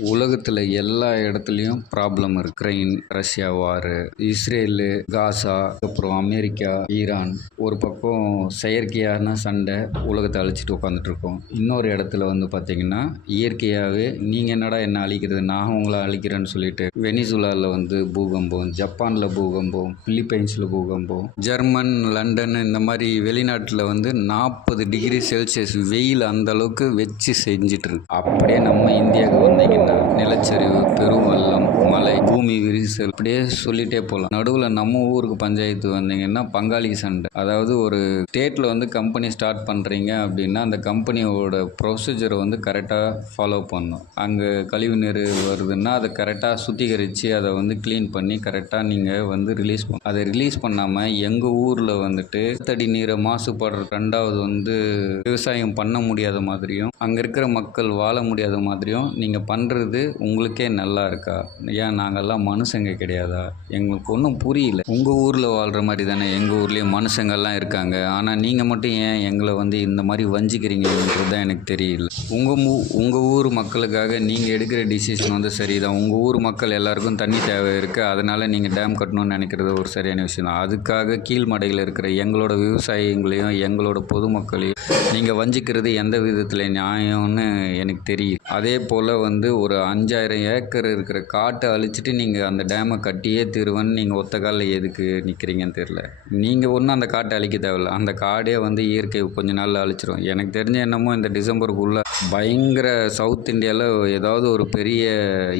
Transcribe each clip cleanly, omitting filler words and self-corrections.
உலகத்தில் எல்லா இடத்துலையும் ப்ராப்ளம் இருக்கு. உக்ரைன், ரஷ்யா வாரு, இஸ்ரேலு, காசா, அப்புறம் அமெரிக்கா, ஈரான். ஒரு பக்கம் செயற்கையான சண்டை உலகத்தை அழிச்சிட்டு உட்காந்துட்டு இருக்கோம். இன்னொரு இடத்துல வந்து பார்த்தீங்கன்னா இயற்கையாகவே நீங்கள் என்னடா என்ன அழிக்கிறது, நான் உங்களை அழிக்கிறேன்னு சொல்லிட்டு வெனிசுலாவில் வந்து பூகம்பம், ஜப்பானில் பூகம்பம், பிலிப்பைன்ஸில் பூகம்பம், ஜெர்மன், லண்டன் இந்த மாதிரி வெளிநாட்டில் வந்து 40 டிகிரி செல்சியஸ் வெயில் அந்த அளவுக்கு வச்சு செஞ்சிட்டு இருக்கு. அப்படியே நம்ம இந்தியாவுக்கு வந்தீங்கன்னா நிலச்சரிவு, பெருவெள்ளம், மழை, பூமி விரிசல், அப்படியே சொல்லிட்டே போகலாம். நடுவில் நம்ம ஊருக்கு பஞ்சாயத்து வந்தீங்கன்னா பங்காளி சண்டை. அதாவது ஒரு ஸ்டேட்டில் வந்து கம்பெனி ஸ்டார்ட் பண்ணுறீங்க அப்படின்னா அந்த கம்பெனியோட ப்ரொசீஜரை வந்து கரெக்டாக ஃபாலோ பண்ணணும். அங்கே கழிவு நீர் வருதுன்னா அதை கரெக்டாக சுத்திகரித்து அதை வந்து க்ளீன் பண்ணி கரெக்டாக நீங்கள் வந்து ரிலீஸ் பண்ணணும். அதை ரிலீஸ் பண்ணாமல் எங்கள் ஊரில் வந்துட்டு நிலத்தடி நீரை மாசுபடுற, ரெண்டாவது வந்து விவசாயம் பண்ண முடியாத மாதிரியும் அங்கே இருக்கிற மக்கள் வாழ முடியாத மாதிரியும் நீங்கள் பண்ணுறது உங்களுக்கே நல்லா இருக்கா? ஏன் நாங்கள்லாம் மனுஷங்க கிடையாதா? எங்களுக்கு ஒன்றும் புரியல. உங்கள் ஊரில் வாழ்கிற மாதிரி தானே எங்கள் ஊர்லேயும் மனுஷங்கள்லாம் இருக்காங்க. ஆனால் நீங்கள் மட்டும் ஏன் எங்களை வந்து இந்த மாதிரி வஞ்சிக்கிறீங்கன்றது தான் எனக்கு தெரியல. உங்கள் ஊர் மக்களுக்காக நீங்கள் எடுக்கிற டிசிஷன் வந்து சரிதான். உங்கள் ஊர் மக்கள் எல்லாருக்கும் தண்ணி தேவை இருக்குது, அதனால் நீங்கள் டேம் கட்டணும்னு நினைக்கிறது ஒரு சரியான விஷயம் தான். அதுக்காக கீழ்மடையில் இருக்கிற எங்களோட விவசாயிகளையும் எங்களோட பொதுமக்களையும் நீங்கள் வஞ்சிக்கிறது எந்த விதத்தில் நியாயம்னு எனக்கு தெரியும். அதே போல் வந்து ஒரு 5000 ஏக்கர் இருக்கிற காட்டை அழிச்சிட்டு நீங்கள் அந்த டேமை கட்டியே தீருவேன்னு நீங்கள் ஒத்த காலில் எதுக்கு நிற்கிறீங்கன்னு தெரில. நீங்கள் ஒன்றும் அந்த காட்டை அழிக்க தேவையில்ல. அந்த காடே வந்து இயற்கை கொஞ்ச நாளில் அழிச்சிடும். எனக்கு தெரிஞ்ச என்னமோ இந்த டிசம்பருக்குள்ளே பயங்கர சவுத் இந்தியாவில் ஏதாவது ஒரு பெரிய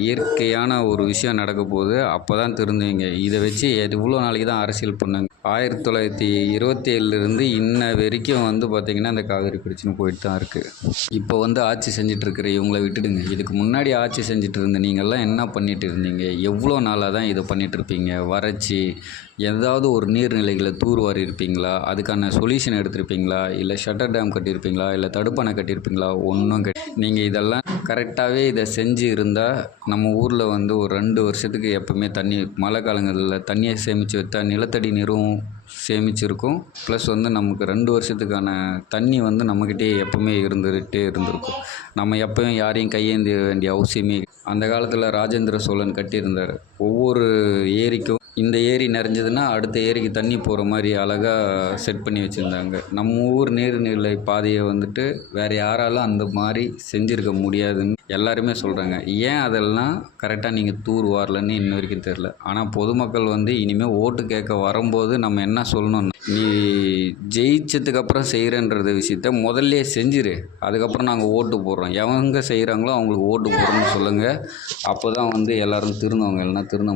இயற்கையான ஒரு விஷயம் நடக்க போகுது. அப்போ தான் திருந்துவீங்க. இதை வச்சு எவ்வளோ நாளைக்கு தான் அரசியல் பண்ணாங்க? 1927 இன்ன வரைக்கும் வந்து பார்த்திங்கன்னா அந்த காவிரி பிரச்சனை போயிட்டு தான் இருக்குது. இப்போ வந்து ஆட்சி செஞ்சிட்ருக்கிற இவங்களை விட்டுடுங்க. இதுக்கு முன்னாடி ஆட்சி செஞ்சுட்டு இருந்த நீங்கள்லாம் என்ன பண்ணிட்டு இருந்தீங்க? எவ்வளோ நாளாக தான் இதை பண்ணிகிட்ருப்பீங்க? வறட்சி, ஏதாவது ஒரு நீர்நிலைகளை தூர்வாரி இருப்பீங்களா? அதுக்கான சொல்யூஷன் எடுத்திருப்பீங்களா? இல்லை ஷட்டர் டேம் கட்டியிருப்பீங்களா? இல்லை தடுப்பணை கட்டியிருப்பீங்களா? ஒன்றும் நீங்கள் இதெல்லாம் கரெக்டாகவே இதை செஞ்சு இருந்தால் நம்ம ஊரில் வந்து ஒரு 2 வருஷத்துக்கு எப்போவுமே தண்ணி, மழை காலங்களில் தண்ணியை சேமித்து வைத்தா நிலத்தடி நீரும் சேமிச்சிருக்கும். ப்ளஸ் வந்து நமக்கு 2 வருஷத்துக்கான தண்ணி வந்து நம்மக்கிட்டே எப்போவுமே இருந்துகிட்டே இருந்திருக்கும். நம்ம எப்போயும் யாரையும் கையேந்தி வேண்டிய அவசியமே. அந்த காலத்தில் ராஜேந்திர சோழன் கட்டியிருந்தார். ஒவ்வொரு ஏரிக்கும் இந்த ஏரி நிறைஞ்சதுன்னா அடுத்த ஏரிக்கு தண்ணி போகிற மாதிரி அழகாக செட் பண்ணி வச்சுருந்தாங்க. நம்ம ஊர் நீர்நிலை பாதையை வந்துட்டு வேறு யாராலும் அந்த மாதிரி செஞ்சுருக்க முடியாதுன்னு எல்லாருமே சொல்கிறாங்க. ஏன் அதெல்லாம் கரெக்டாக நீங்கள் தூர் வரலன்னு இன்ன வரைக்கும் தெரில. ஆனால் பொதுமக்கள் வந்து இனிமேல் ஓட்டு கேட்க வரும்போது நம்ம என்ன சொல்லணும்னா, நீ ஜெயிச்சதுக்கப்புறம் செய்கிறன்ற விஷயத்த முதல்ல செஞ்சிரு, அதுக்கப்புறம் நாங்கள் ஓட்டு போடுறோம், எவங்க செய்கிறாங்களோ அவங்களுக்கு ஓட்டு போடுறோம்னு சொல்லுங்கள். அப்போ தான் வந்து எல்லோரும் திருந்தவங்க, இல்லைன்னா திருந்த